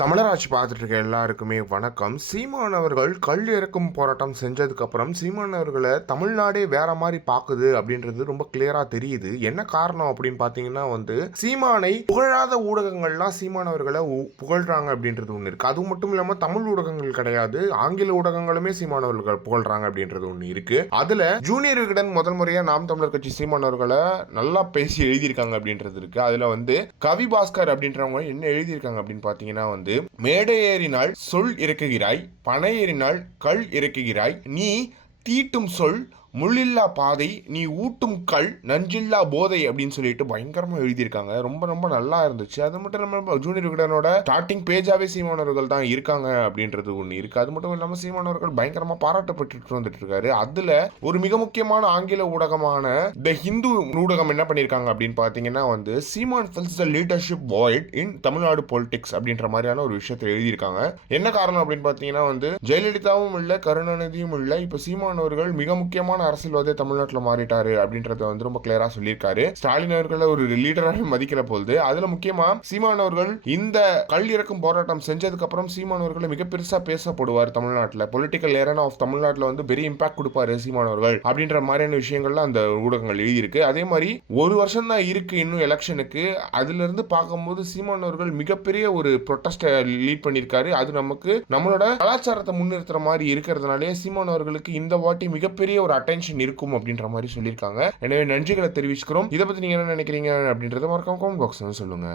தமிழராட்சி பார்த்துட்டு இருக்க எல்லாருக்குமே வணக்கம். சீமான் அவர்கள் கல் இறக்கும் போராட்டம் செஞ்சதுக்கப்புறம் சீமான் அவர்களை தமிழ்நாடே வேற மாதிரி பார்க்குது அப்படின்றது ரொம்ப கிளியரா தெரியுது. என்ன காரணம் அப்படின்னு பார்த்தீங்கன்னா வந்து சீமானை புகழாத ஊடகங்கள்லாம் சீமான் அவர்களை உ- புகழ்றாங்க அப்படின்றது ஒன்று இருக்கு. அது மட்டும் இல்லாமல் தமிழ் ஊடகங்கள் கிடையாது ஆங்கில ஊடகங்களுமே சீமான் அவர்கள் புகழ்றாங்க அப்படின்றது ஒன்று இருக்கு. அதுல ஜூனியர் விகடன் முதல் முறையாக நாம் தமிழர் கட்சி சீமான் அவர்களை நல்லா பேசி எழுதியிருக்காங்க அப்படின்றது இருக்கு. அதுல வந்து கவி பாஸ்கர் அப்படின்றவங்க என்ன எழுதியிருக்காங்க அப்படின்னு பார்த்தீங்கன்னா வந்து மேடை ஏறினால் சொல் இறக்குகிறாய் பனை ஏறினால் கல் இறக்குகிறாய் நீ தீட்டும் சொல் முள்ளில்லா பாதை நீ ஊட்டும் கல் நஞ்சில்லா போதை அப்படின்னு சொல்லிட்டு பயங்கரமா எழுதியிருக்காங்க. ரொம்ப ரொம்ப நல்லா இருந்துச்சு. அது மட்டும் இல்லாம ஜூனியர் விகடனோட ஸ்டார்டிங் பேஜாவே சீமானவர்கள் தான் இருக்காங்க அப்படின்றது ஒன்று இருக்கு. அது மட்டும் இல்லாமல் சீமானவர்கள் பயங்கரமா பாராட்டப்பட்டு வந்துட்டு இருக்காரு. அதுல ஒரு மிக முக்கியமான ஆங்கில ஊடகமான த ஹிந்து ஊடகம் என்ன பண்ணியிருக்காங்க அப்படின்னு பார்த்தீங்கன்னா வந்து Seeman fills the leadership void in Tamil Nadu politics அப்படின்ற மாதிரியான ஒரு விஷயத்தை எழுதியிருக்காங்க. என்ன காரணம் அப்படின்னு பார்த்தீங்கன்னா வந்து ஜெயலலிதாவும் இல்லை கருணாநிதியும் இல்லை. இப்போ சீமானவர்கள் மிக முக்கியமான அரசியல்வாதி தமிழ்நாட்டில் மாறிட்டாரு அப்படின்றத வந்து ரொம்ப கிளியரா சொல்லியிருக்காரு. ஸ்டாலின் அவர்களை ஒரு லீடராக மதிக்கிற பொழுது அதுல முக்கியமா சீமான் அவர்கள் இந்த கல் இறக்கும் போராட்டம் செஞ்சதுக்கு அப்புறம் சீமான் அவர்களை மிக பெருசா பேசப்படுவார் தமிழ்நாட்டில். பொலிட்டிக்கல் ஏரன் ஆஃப் தமிழ்நாட்டில் வந்து பெரிய இம்பாக்ட் கொடுப்பாரு சீமான் அவர்கள் அப்படின்ற மாதிரியான விஷயங்கள்லாம் அந்த ஊடகங்கள் எழுதியிருக்கு. அதே மாதிரி ஒரு வருஷம் தான் இருக்கு இன்னும் எலெக்ஷனுக்கு அதுல இருந்து பார்க்கும்போது சீமான் அவர்கள் மிகப்பெரிய ஒரு ப்ரொட்டஸ்ட லீட் பண்ணியிருக்காரு. அது நமக்கு நம்மளோட கலாச்சாரத்தை முன்னிறுத்துற மாதிரி இருக்கிறதுனாலே சீமான் அவர்களுக்கு இந்த வாட்டி மிகப்பெரிய ஒரு அட்டென்ஷன் இருக்கும் அப்படின்ற மாதிரி சொல்லியிருக்காங்க. எனவே நன்றிகளை தெரிவிச்சுக்கிறோம். இதை பத்தி நீங்க என்ன நினைக்கிறீங்க அப்படின்றத மறக்காம காமெண்ட் பாக்ஸ் சொல்லுங்க.